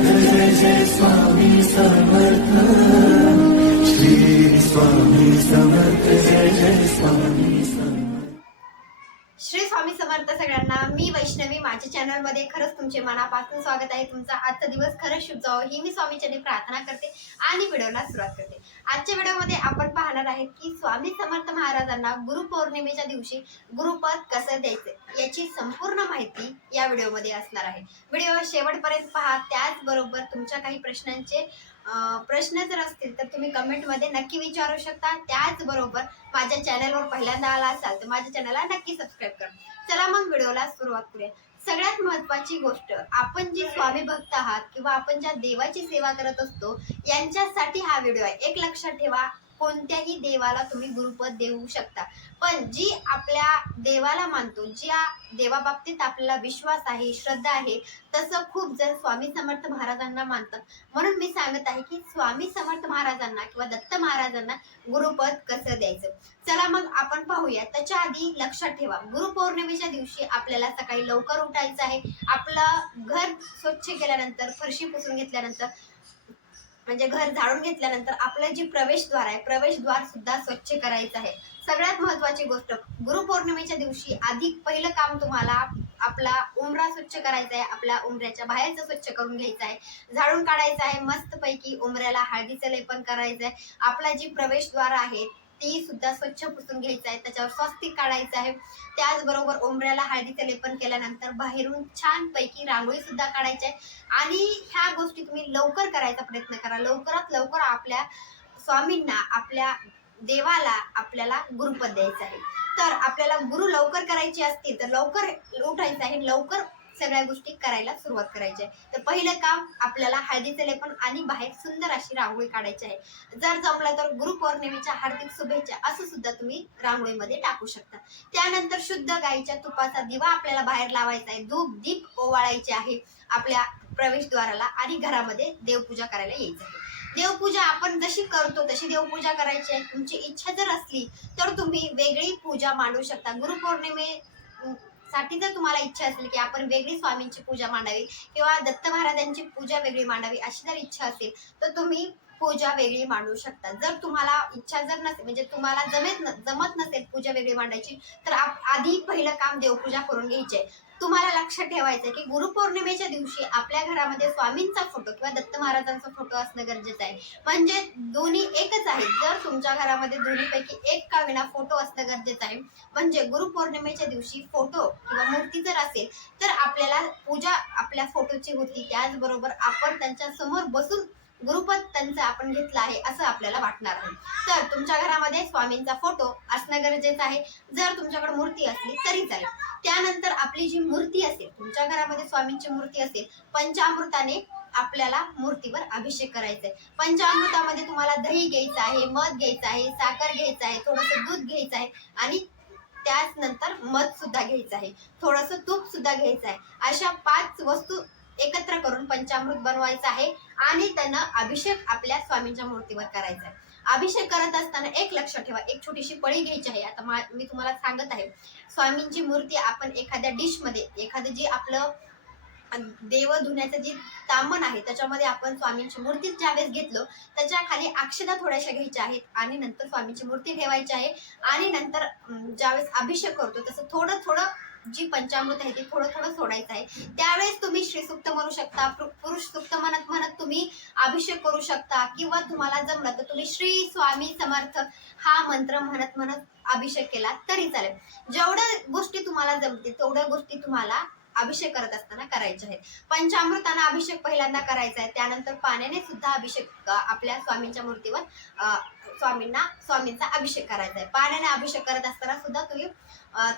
जय जय स्वामी समर्थ, श्री स्वामी समर्थ, जय जय स्वामी समर्थ। श्री स्वामी समर्थ सगळ्यांना। मी वैष्णवी, माझ्या चॅनल मध्ये खरंच तुमचे मनापासून स्वागत आहे। तुमचा आजचा दिवस खरंच शुभ जावो ही मी स्वामीचरणी प्रार्थना करते आणि व्हिडिओला सुरुवात करते। आजच्या व्हिडिओमध्ये आपण पाहणार आहेत की स्वामी समर्थ महाराजांना गुरुपौर्णिमेच्या दिवशी गुरुपद कसं द्यायचं याची संपूर्ण माहिती या व्हिडिओमध्ये असणार आहे। व्हिडिओ शेवटपर्यंत पहा। त्याचबरोबर तुमच्या काही प्रश्नांचे प्रश्न जर असतील तर तुम्ही कमेंटमध्ये नक्की विचारू शकता। त्याचबरोबर माझ्या चॅनलवर पहिल्यांदा आला असाल तर माझ्या चॅनलला नक्की सबस्क्राईब करा। चला मग व्हिडिओला सुरुवात करूया। सगळ्यात महत्त्वाची गोष्ट, आपण जी स्वामी भक्त आहात किंवा आपण ज्या देवाची सेवा करत असतो यांच्यासाठी हा व्हिडिओ आहे। एक लक्षात ठेवा, कोणत्याही देवाला तुम्ही गुरुपद देऊ शकता, पण जी आपल्या देवाला मानतो, ज्या देवाबाबतीत आपल्याला विश्वास आहे, श्रद्धा आहे, तसं खूप जण स्वामी समर्थ महाराजांना मानतात। म्हणून मी सांगत आहे की स्वामी समर्थ महाराजांना किंवा दत्त महाराजांना गुरुपद कसं द्यायचं। चला मग आपण पाहूया। त्याच्या आधी लक्षात ठेवा, गुरुपौर्णिमेच्या दिवशी आपल्याला सकाळी लवकर उठायचं आहे। आपलं घर स्वच्छ केल्यानंतर, फरशी पुसून घेतल्यानंतर, म्हणजे घर झाडून घेतल्यानंतर आपलं जे प्रवेशद्वार आहे, प्रवेशद्वार सुद्धा स्वच्छ करायचं आहे। सगळ्यात महत्त्वाची गोष्ट, गुरुपौर्णिमेच्या दिवशी आधी पहिलं काम तुम्हाला आपला उंबरा स्वच्छ करायचा आहे। आपल्या उंबऱ्याच्या बाहेरचं स्वच्छ करून घ्यायचं आहे, झाडून काढायचं आहे। मस्तपैकी उंबऱ्याला हळदीचं लेपन करायचं आहे। आपला जी प्रवेशद्वार आहे ती सुद्धा स्वच्छ पुसून घ्यायचं आहे, त्याच्यावर स्वस्तिक काढायचं आहे। त्याचबरोबर उंबऱ्याला हळदीचं लेपन केल्यानंतर बाहेरून छानपैकी रांगोळी सुद्धा काढायची आहे। आणि ह्या गोष्टी तुम्ही लवकर करायचा प्रयत्न करा। लवकरात लवकर आपल्या स्वामींना, आपल्या देवाला आपल्याला गुरुपद द्यायचं आहे। तर आपल्याला गुरु लवकर करायची असतील तर लवकर उठायचं आहे, लवकर सगळ्या गोष्टी करायला सुरुवात करायची आहे। तर पहिलं काम आपल्याला हळदीचे लेपन आणि बाहेर सुंदर अशी रांगोळी काढायची आहे। जर जमलं तर गुरुपौर्णिमेच्या हार्दिक शुभेच्छा असं सुद्धा तुम्ही रांगोळीमध्ये टाकू शकता। त्यानंतर शुद्ध गाईच्या तुपाचा दिवा आपल्याला बाहेर लावायचा आहे, धूप दीप ओवाळायचे आहे आपल्या प्रवेशद्वाराला आणि घरामध्ये देवपूजा करायला यायचं आहे। देवपूजा आपण जशी करतो तशी देवपूजा करायची आहे। तुमची इच्छा जर असली तर तुम्ही वेगळी पूजा मांडू शकता। गुरुपौर्णिमेसाठी जर तुम्हाला इच्छा असेल की आपण वेगळी स्वामींची पूजा मांडावी किंवा दत्त महाराजांची पूजा वेगळी मांडावी अशी जर इच्छा असेल तर तुम्ही पूजा वेगळी मांडू शकता। जर तुम्हाला इच्छा जर नसेल, म्हणजे तुम्हाला जमत नसेल पूजा वेगळी मांडायची, तर आधी पहिलं काम देवपूजा करून घ्यायची आहे। तुम्हाला लक्षात ठेवायचं की गुरुपौर्णिमेच्या दिवशी आपल्या घरामध्ये स्वामींचा फोटो किंवा दत्त महाराजांचा फोटो असणं गरजेचं आहे। म्हणजे दोन्ही एकच आहेत। जर तुमच्या घरामध्ये दोन्हीपैकी एक का विना फोटो असणं गरजेचं आहे। म्हणजे गुरुपौर्णिमेच्या दिवशी फोटो किंवा मूर्ती जर असेल तर आपल्याला पूजा आपल्या फोटोची होती। त्याचबरोबर आपण त्यांच्या समोर बसून गुरुपद त्यांचं आपण घेतलं आहे असं आपल्याला वाटणार आहे। तर तुमच्या घरामध्ये स्वामींचा फोटो असणं गरजेचं आहे। जर तुमच्याकडे मूर्ती असली तरी चालेल। त्यानंतर आपली जी मूर्ती असेल, तुमच्या घरामध्ये स्वामींची मूर्ती असेल, पंचामृताने आपल्याला मूर्तीवर अभिषेक करायचा आहे। पंचामृतामध्ये तुम्हाला दही घ्यायचं आहे, मध घ्यायचं आहे, साखर घ्यायचं आहे, थोडंसं दूध घ्यायचं आहे आणि त्याच नंतर मध सुद्धा घ्यायचं आहे, थोडंसं तूप सुद्धा घ्यायचं आहे। अशा 5 वस्तू एकत्र करून पंचामृत बनवायचं आहे आणि त्यांना अभिषेक आपल्या स्वामींच्या मूर्तीवर करायचा आहे। अभिषेक करत असताना एक लक्षात ठेवा, एक छोटीशी पळी घ्यायची आहे। आता मी तुम्हाला सांगत आहे, स्वामींची मूर्ती आपण एखाद्या डिशमध्ये, एखादं जी आपलं देव धुण्याचं जे तांबण आहे त्याच्यामध्ये आपण स्वामींची मूर्ती ज्यावेळेस घेतलो त्याच्या खाली अक्षता थोड्याशा घ्यायच्या आहेत आणि नंतर स्वामींची मूर्ती ठेवायची आहे। आणि नंतर ज्यावेळेस अभिषेक करतो तसं थोडं थोडं जी पंचामृत आहे ते थोडं थोडं सोडायचं आहे। त्यावेळेस तुम्ही श्री सूक्त म्हणू शकता, पुरुष सूक्त म्हणत म्हणत तुम्ही अभिषेक करू शकता, किंवा तुम्हाला जमलं तर तुम्ही श्री स्वामी समर्थ हा मंत्र म्हणत म्हणत अभिषेक केला तरी चालेल। जेवढ्या गोष्टी तुम्हाला जमतील तेवढ्या गोष्टी तुम्हाला अभिषेक करत असताना करायचे आहेत। पंचामृताने अभिषेक पहिल्यांदा करायचा आहे, त्यानंतर पाण्याने सुद्धा अभिषेक आपल्या स्वामींच्या मूर्तीवर स्वामींचा अभिषेक करायचा आहे। पाण्याने अभिषेक करत असताना सुद्धा तुम्ही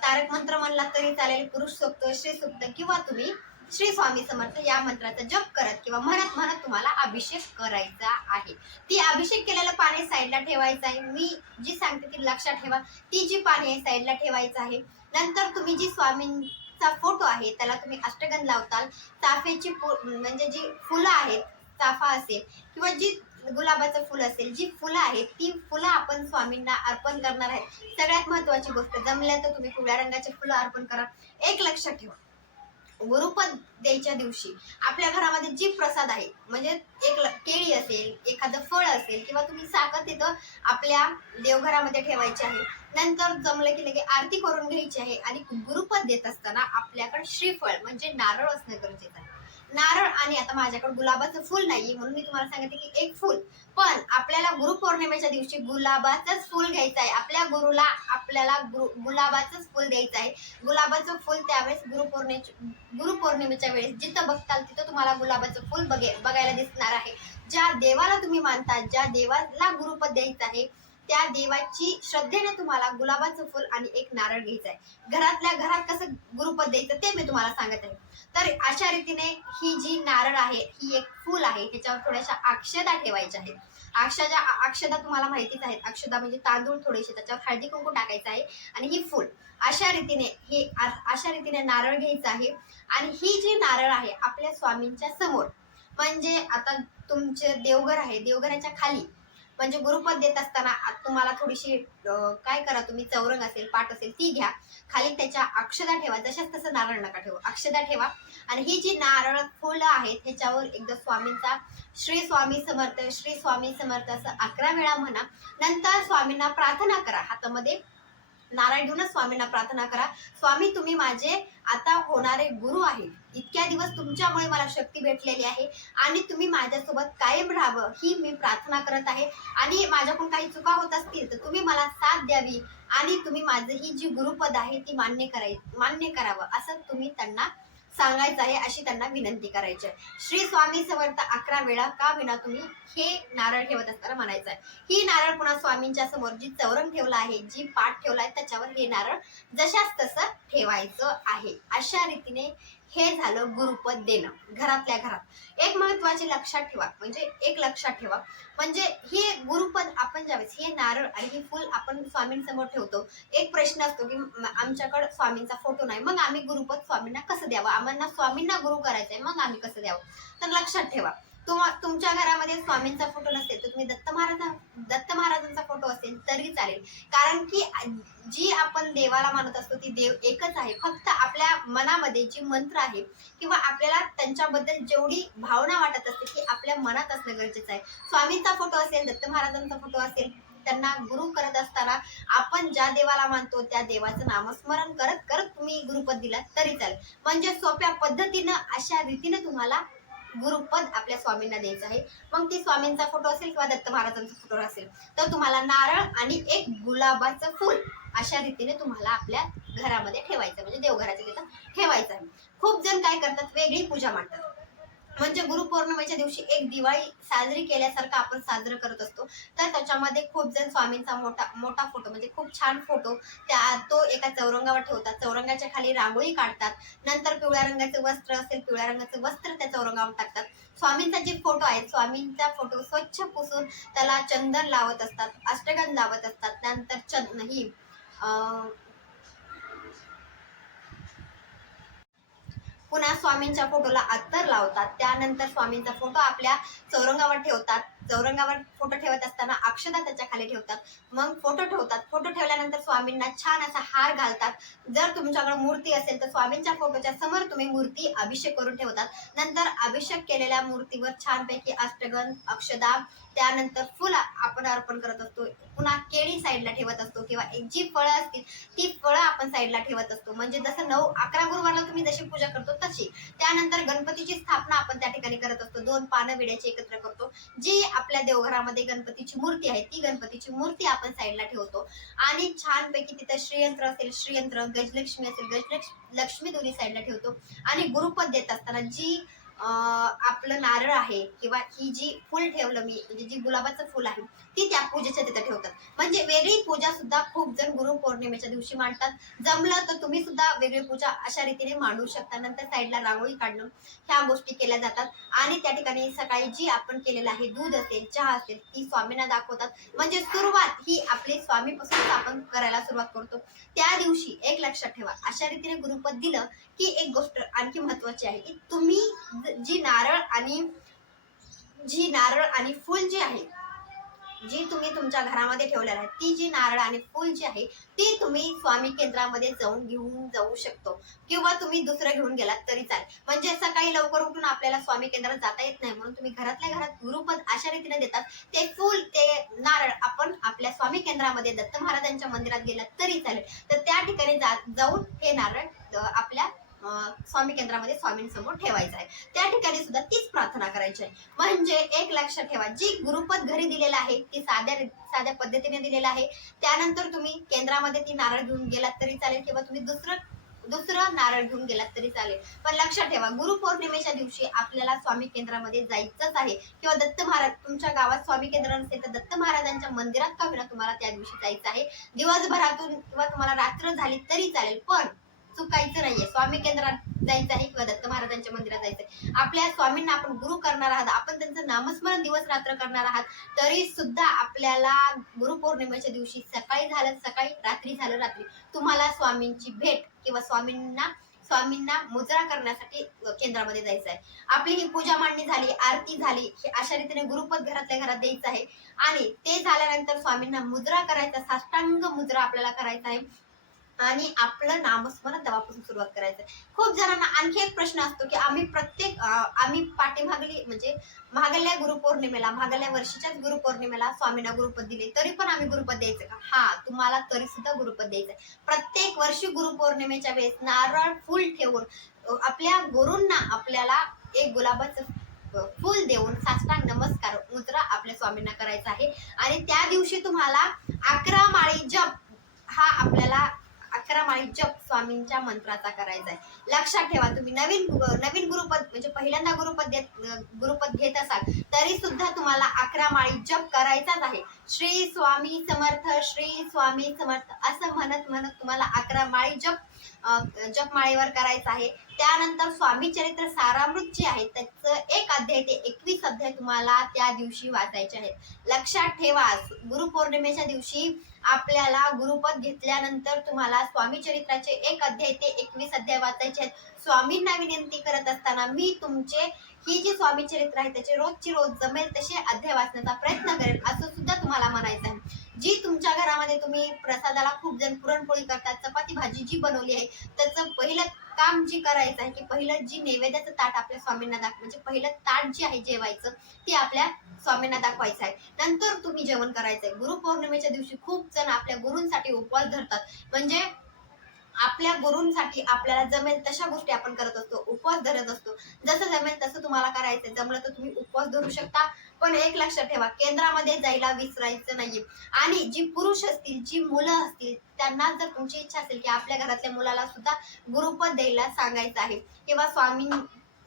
तारक मंत्र म्हणला तरी चालेल, पुरुष सूक्त, श्री सूक्त, किंवा तुम्ही श्री स्वामी समर्थ या मंत्राचा जप करत किंवा म्हणत म्हणत तुम्हाला अभिषेक करायचा आहे। ती अभिषेक केलेलं पाणी साईडला ठेवायचं आहे। मी जी सांगते ती लक्षात ठेवा, ती जी पाणी आहे साईडला ठेवायचं आहे। नंतर तुम्ही जी स्वामींचा फोटो आहे त्याला तुम्ही अष्टगंध लावताल। चाफ्याची म्हणजे जी फुलं आहेत, चाफा असेल किंवा जी गुलाबाचं फुल असेल, जी फुलं आहेत ती फुलं आपण स्वामींना अर्पण करणार आहेत। सगळ्यात महत्त्वाची गोष्ट, जमल्या तर तुम्ही पिवळ्या रंगाचे फुलं अर्पण करा। एक लक्षात ठेवा, गुरुपद द्यायच्या दिवशी आपल्या घरामध्ये जी प्रसाद आहे, म्हणजे एक केळी असेल, एखादं फळ असेल किंवा तुम्ही साखर तिथं आपल्या देवघरामध्ये ठेवायची आहे. नंतर जमलं की लगे आरती करून घ्यायची आहे आणि गुरुपद देत असताना आपल्याकडे श्रीफळ म्हणजे नारळ असणं गरजेचं आहे. नारळ आणि आता माझ्याकडे गुलाबाचं फुल नाही म्हणून मी तुम्हाला सांगते की एक फुल, पण आपल्याला गुरुपौर्णिमेच्या दिवशी गुलाबाचंच फुल घ्यायचं आहे. आपल्या गुरुला आपल्याला गुलाबाचंच फुल द्यायचं आहे. गुलाबाचं फुल त्यावेळेस गुरुपौर्णिमेच्या वेळेस जिथं बघताल तिथं तुम्हाला गुलाबाचं फुल बघायला दिसणार आहे. ज्या देवाला तुम्ही मानता, ज्या देवाला गुरुपद द्यायचं आहे, त्या देवाची श्रद्धेने तुम्हाला गुलाबाचं फुल आणि एक नारळ घ्यायचं आहे. घरातल्या घरात कसं गुरुपद द्यायचं ते मी तुम्हाला सांगत आहे. तर अशा रीतीने ही जी नारळ आहे, ही एक फुल आहे, त्याच्यावर थोड्याशा अक्षदा ठेवायच्या आहेत. अक्षदा तुम्हाला माहितीच आहेत. अक्षदा म्हणजे तांदूळ थोडेसे, त्याच्यावर हळदी कुंकू टाकायचं आहे आणि ही फुल अशा रीतीने नारळ घ्यायचं आहे. आणि ही जी नारळ आहे आपल्या स्वामींच्या समोर, म्हणजे आता तुमचे देवघर आहे, देवघराच्या खाली म्हणजे गुरुपद देत असताना तुम्हाला थोडीशी काय करा, तुम्ही चौरंग असेल, पाट असेल ती घ्या, खाली त्याच्या अक्षदा ठेवा. जशाच तसं नारळ नका ठेवा, अक्षदा ठेवा. आणि ही जी नारळ फुलं आहेत ह्याच्यावर एकदा स्वामींचा श्री स्वामी समर्थ, श्री स्वामी समर्थ असं 11 वेळा म्हणा. नंतर स्वामींना प्रार्थना करा, हातामध्ये नारळ घेऊनच स्वामींना प्रार्थना करा, स्वामी तुम्ही माझे आता होणारे गुरु आहेत. इतक्या दिवस तुमच्यामुळे मला शक्ती भेटलेली आहे आणि तुम्ही माझ्यासोबत कायम राहावं ही मी प्रार्थना करत आहे. आणि माझ्याकडून काही चुका होत असतील तर तुम्ही मला साथ द्यावी आणि तुम्ही माझं ही जी गुरुपद आहे ती मान्य करावं असं तुम्ही त्यांना सांगायचं आहे, अशी त्यांना विनंती करायची आहे. श्री स्वामी समर्थ 11 वेळा का विना तुम्ही हे नारळ ठेवत असताना म्हणायचं आहे. ही नारळ पुन्हा स्वामींच्या समोर जी चौरंग ठेवला आहे, जी पाट ठेवला आहे, त्याच्यावर हे नारळ जशाच तसं ठेवायचं आहे. अशा रीतीने हे झालं गुरुपद देणं घरातल्या घरात. एक महत्वाचे लक्षात ठेवा, म्हणजे हे गुरुपद आपण ज्यावेळेस हे नारळ आणि हे फुल आपण स्वामींसमोर ठेवतो, एक प्रश्न असतो की आमच्याकडे स्वामींचा फोटो नाही, मग आम्ही गुरुपद स्वामींना कसं द्यावं, आम्हाला स्वामींना गुरु करायचंय, मग आम्ही कसं द्यावं. तर लक्षात ठेवा, तुमच्या घरामध्ये स्वामींचा फोटो नसेल तर तुम्ही दत्त महाराजांचा फोटो असेल तरी चालेल. कारण की जी आपण देवाला मानत असतो ती देव एकच आहे. फक्त आपल्या मनामध्ये जी मंत्र आहे किंवा आपल्याला त्यांच्याबद्दल जेवढी भावना वाटत असते ती आपल्या मनात असणं गरजेचं आहे. स्वामींचा फोटो असेल, दत्त महाराजांचा फोटो असेल, त्यांना गुरु करत असताना आपण ज्या देवाला मानतो त्या देवाचं नामस्मरण करत करत तुम्ही गुरुपद दिला तरी चालेल. म्हणजे सोप्या पद्धतीनं अशा रीतीने तुम्हाला गुरुपद आपल्या स्वामींना द्यायचं आहे. मग ती स्वामींचा फोटो असेल किंवा दत्त महाराजांचा फोटो असेल तर तुम्हाला नारळ आणि एक गुलाबाचं फुल अशा रीतीने तुम्हाला आपल्या घरामध्ये ठेवायचं, म्हणजे देवघराच्या तिथं ठेवायचं आहे. खूप जण काय करतात, वेगळी पूजा मांडतात. म्हणजे गुरुपौर्णिमेच्या दिवशी एक दिवाळी साजरी केल्यासारखं आपण साजरं करत असतो. तर त्याच्यामध्ये खूप जण स्वामींचा मोठा फोटो म्हणजे खूप छान फोटो तो एका चौरंगावर ठेवतात. चौरंगाच्या खाली रांगोळी काढतात. नंतर पिवळ्या रंगाचं वस्त्र असेल, पिवळ्या रंगाचं वस्त्र त्या चौरंगावर टाकतात. स्वामींचा जे फोटो आहे, स्वामींचा फोटो स्वच्छ पुसून त्याला चंदन लावत असतात, अष्टगंध लावत असतात. त्यानंतर पुन्हा स्वामींच्या फोटोला अत्तर लावतात. त्यानंतर स्वामींचा फोटो आपल्या चौरंगावर ठेवतात. चौरंगावर फोटो ठेवत असताना अक्षदा त्याच्या खाली ठेवतात. मग फोटो ठेवतात. फोटो ठेवल्यानंतर स्वामींना छान असा हार घालतात. जर तुमच्याकडे मूर्ती असेल तर स्वामींच्या फोटोच्या समोर तुम्ही मूर्ती अभिषेक करून ठेवतात. नंतर अभिषेक केलेल्या मूर्तीवर छानपैकी अष्टगंध, अक्षदा, त्यानंतर फुलं आपण अर्पण करत असतो. पुन्हा केळी साईडला ठेवत असतो किंवा जी फळं असतील ती फळं आपण साईडला ठेवत असतो. म्हणजे जसं 11 गुरुवारला तुम्ही जशी पूजा करतो तशी. त्यानंतर गणपतीची स्थापना आपण त्या ठिकाणी करत असतो. 2 पानं विड्याची एकत्र करतो. जी आपल्या देवघरामध्ये गणपतीची मूर्ती आहे ती गणपतीची मूर्ती आपण साईडला ठेवतो आणि छानपैकी तिथं श्रीयंत्र असेल श्रीयंत्र, गजलक्ष्मी असेल गजलक्ष्मी दोन्ही साईडला ठेवतो. आणि गुरुपद देत असताना जी आपलं नारळ आहे किंवा ही जी फुल ठेवलं मी, म्हणजे जी गुलाबाचं फुल आहे ती त्या पूजेच्या तिथे ठेवतात. म्हणजे वेगळी पूजा सुद्धा खूप जण गुरुपौर्णिमेच्या दिवशी मांडतात. जमलं तर तुम्ही सुद्धा वेगळी पूजा अशा रीतीने मांडू शकता. नंतर साईडला रांगोळी काढणं ह्या गोष्टी केल्या जातात. आणि त्या ठिकाणी सकाळी जी आपण केलेलं आहे दूध असेल, चहा असेल ती स्वामींना दाखवतात. म्हणजे सुरुवात ही आपली स्वामीपासूनच आपण करायला सुरुवात करतो. त्या दिवशी एक लक्षात ठेवा, अशा रीतीने गुरुपद दिलं की एक गोष्ट आणखी महत्वाची आहे की तुम्ही जी नारळ आणि फूल जे आहे जी तुम्ही तुमच्या घरामध्ये ठेवलेला आहे ती जी नारळ आणि फूल जी आहे ती तुम्ही स्वामी केंद्रामध्ये जाऊन घेऊन जाऊ शकतो, किंवा तुम्ही दुसरं घेऊन गेलात तरी चालेल. म्हणजे सकाळी लवकर उठून आपल्याला स्वामी केंद्रात जाता येत नाही, म्हणून तुम्ही घरातल्या घरात गुरुपद अशा रीतीने देतात. ते फूल ते नारळ आपण आपल्या स्वामी केंद्रामध्ये दत्त महाराजांच्या मंदिरात गेलात तरी चालेल. तर त्या ठिकाणी जाऊन हे नारळ आपल्या स्वामी केंद्रामध्ये स्वामींसमोर ठेवायचं आहे. त्या ठिकाणी सुद्धा तीच प्रार्थना करायची आहे. म्हणजे एक लक्षात ठेवा, जी गुरुपद घरी दिलेलं आहे ती साध्या पद्धतीने दिलेलं आहे. त्यानंतर तुम्ही केंद्रामध्ये ती नारळ घेऊन गेलात तरी चालेल, किंवा तुम्ही दुसरं नारळ घेऊन गेलात तरी चालेल. पण लक्षात ठेवा, गुरुपौर्णिमेच्या दिवशी आपल्याला स्वामी केंद्रामध्ये जायचंच आहे, किंवा दत्त महाराज तुमच्या गावात स्वामी केंद्र नसेल तर दत्त महाराजांच्या मंदिरात का होईना तुम्हाला त्या दिवशी जायचं आहे. दिवसभरातून किंवा तुम्हाला रात्र झाली तरी चालेल, पण चुकायचं नाहीये. स्वामी केंद्रात जायचं आहे किंवा दत्त महाराजांच्या मंदिरात जायचंय. आपल्या स्वामींना आपण गुरु करणार आहात, आपण त्यांचं नामस्मरण दिवस रात्र करणार आहात, तरी सुद्धा आपल्याला गुरुपौर्णिमेच्या दिवशी सकाळी झालं सकाळी, रात्री झालं रात्री, तुम्हाला स्वामींची भेट किंवा स्वामींना मुजरा करण्यासाठी केंद्रामध्ये जायचं आहे. आपली ही पूजा मांडणी झाली, आरती झाली, अशा रीतीने गुरुपद घरातल्या घरात द्यायचं आहे. आणि ते झाल्यानंतर स्वामींना मुजरा करायचा, साष्टांग मुजरा आपल्याला करायचा आहे आणि आपलं नामस्मरण तेव्हापासून सुरुवात करायचं. खूप जणांना आणखी एक प्रश्न असतो की आम्ही पाठीमागली म्हणजे मागल्या गुरुपौर्णिमेला, मागल्या वर्षीच्याच गुरुपौर्णिमेला स्वामींना गुरुपद दिले, तरी पण आम्ही गुरुपद द्यायचं का? हा, तुम्हाला तरी सुद्धा गुरुपद द्यायचंय. प्रत्येक वर्षी गुरुपौर्णिमेच्या वेळेस नारळ फुल ठेवून आपल्या गुरूंना आपल्याला एक गुलाबाचं फुल देऊन साष्टांग नमस्कार मुद्रा आपल्या स्वामींना करायचा आहे. आणि त्या दिवशी तुम्हाला 11 माळी जप हा आपल्याला 11 माळी जप स्वामींच्या मंत्राचा करायचा आहे. लक्षात ठेवा, तुम्ही नवीन गुरुपद म्हणजे पहिल्यांदा गुरुपद घेत असाल तरी सुद्धा तुम्हाला 11 माळी जप करायचाच आहे. श्री स्वामी समर्थ, श्री स्वामी समर्थ असं म्हणत म्हणत तुम्हाला 11 माळी जपमाळेवर करायचं आहे. त्यानंतर स्वामी चरित्र सारामृत जे आहे त्याचं 1 अध्याय ते 21 अध्याय तुम्हाला त्या दिवशी वाचायचे आहेत. लक्षात ठेवा, गुरुपौर्णिमेच्या दिवशी आपल्याला गुरुपद घेतल्यानंतर तुम्हाला स्वामी चरित्राचे 1 अध्याय ते 21 अध्याय वाचायचे आहेत. स्वामींना विनंती करत असताना मी तुमचे ही जी स्वामी चरित्र आहे त्याचे रोजची रोज जमेल तसे अध्याय वाचण्याचा प्रयत्न करेल असं सुद्धा तुम्हाला म्हणायचं आहे. जी तुमच्या घरामध्ये तुम्ही प्रसादाला खूप जण पुरणपोळी करतात, चपाती भाजी जी बनवली आहे त्याचं पहिलं काम जी करायचं आहे की पहिलं जी नैवेद्याचं ताट आपल्या स्वामींना म्हणजे पहिलं ताट जे आहे जेवायचं ते आपल्या स्वामींना दाखवायचं आहे. नंतर तुम्ही जेवण करायचंय. गुरुपौर्णिमेच्या दिवशी खूप जण आपल्या गुरूंसाठी उपवास धरतात. म्हणजे आपल्या गुरूंसाठी आपल्याला जमेल तशा गोष्टी आपण करत असतो, उपवास धरत असतो. जसं जमेल तसं तुम्हाला करायचंय. जमलं तर तुम्ही उपवास धरू शकता, पण एक लक्षात ठेवा, केंद्रामध्ये जायला विसरायचं नाहीये. आणि जी पुरुष असतील, जी मुलं असतील, त्यांना जर तुमची इच्छा असेल की आपल्या घरातल्या मुलाला सुद्धा गुरुपद द्यायला सांगायचं आहे किंवा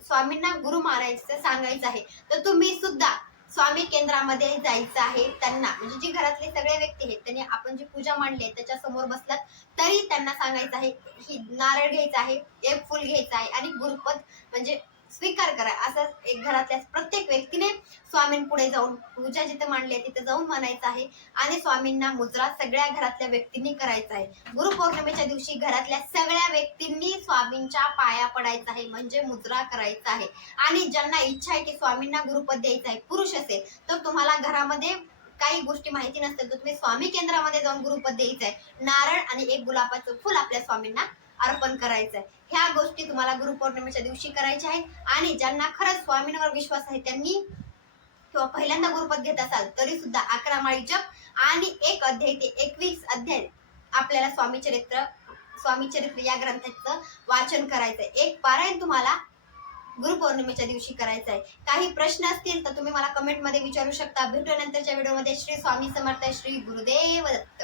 स्वामींना गुरु मारायचं सांगायचं आहे, तर तुम्ही सुद्धा स्वामी केंद्रामध्ये जायचं आहे. त्यांना म्हणजे जी घरातले सगळे व्यक्ती आहेत त्यांनी आपण जी पूजा मांडली आहे त्याच्या समोर बसलात तरी त्यांना सांगायचं आहे ही नारळ घ्यायचा आहे, 1 फुल घ्यायचं आहे आणि गुरुपद म्हणजे स्वीकार करा. असं एक घरातल्या प्रत्येक व्यक्तीने स्वामींपुढे जाऊन पूजा जिथे मांडली आहे तिथे जाऊन म्हणायचं आहे आणि स्वामींना मुजरा सगळ्या घरातल्या व्यक्तींनी करायचा आहे. गुरुपौर्णिमेच्या दिवशी घरातल्या सगळ्या व्यक्तींनी स्वामींच्या पाया पडायचं आहे, म्हणजे मुजरा करायचा आहे. आणि ज्यांना इच्छा आहे की स्वामींना गुरुपद द्यायचं आहे, पुरुष असेल तर तुम्हाला घरामध्ये काही गोष्टी माहिती नसतील तर तुम्ही स्वामी केंद्रामध्ये जाऊन गुरुपद द्यायचं आहे. नारळ आणि 1 गुलाबाचं फुल आपल्या स्वामींना अर्पण करायचं आहे. ह्या गोष्टी तुम्हाला गुरुपौर्णिमेच्या दिवशी करायच्या आहेत. आणि ज्यांना खरंच स्वामींवर विश्वास आहे त्यांनी किंवा पहिल्यांदा गुरुपद घेत असाल तरी सुद्धा 11 माळी जप आणि 1 अध्याय ते 21 अध्याय आपल्याला स्वामी चरित्र या ग्रंथाचं वाचन करायचंय. 1 पारायण तुम्हाला गुरुपौर्णिमेच्या दिवशी करायचं आहे. काही प्रश्न असतील तर तुम्ही मला कमेंटमध्ये विचारू शकता. भेटू नंतरच्या व्हिडिओमध्ये. श्री स्वामी समर्थ. श्री गुरुदेव दत्त.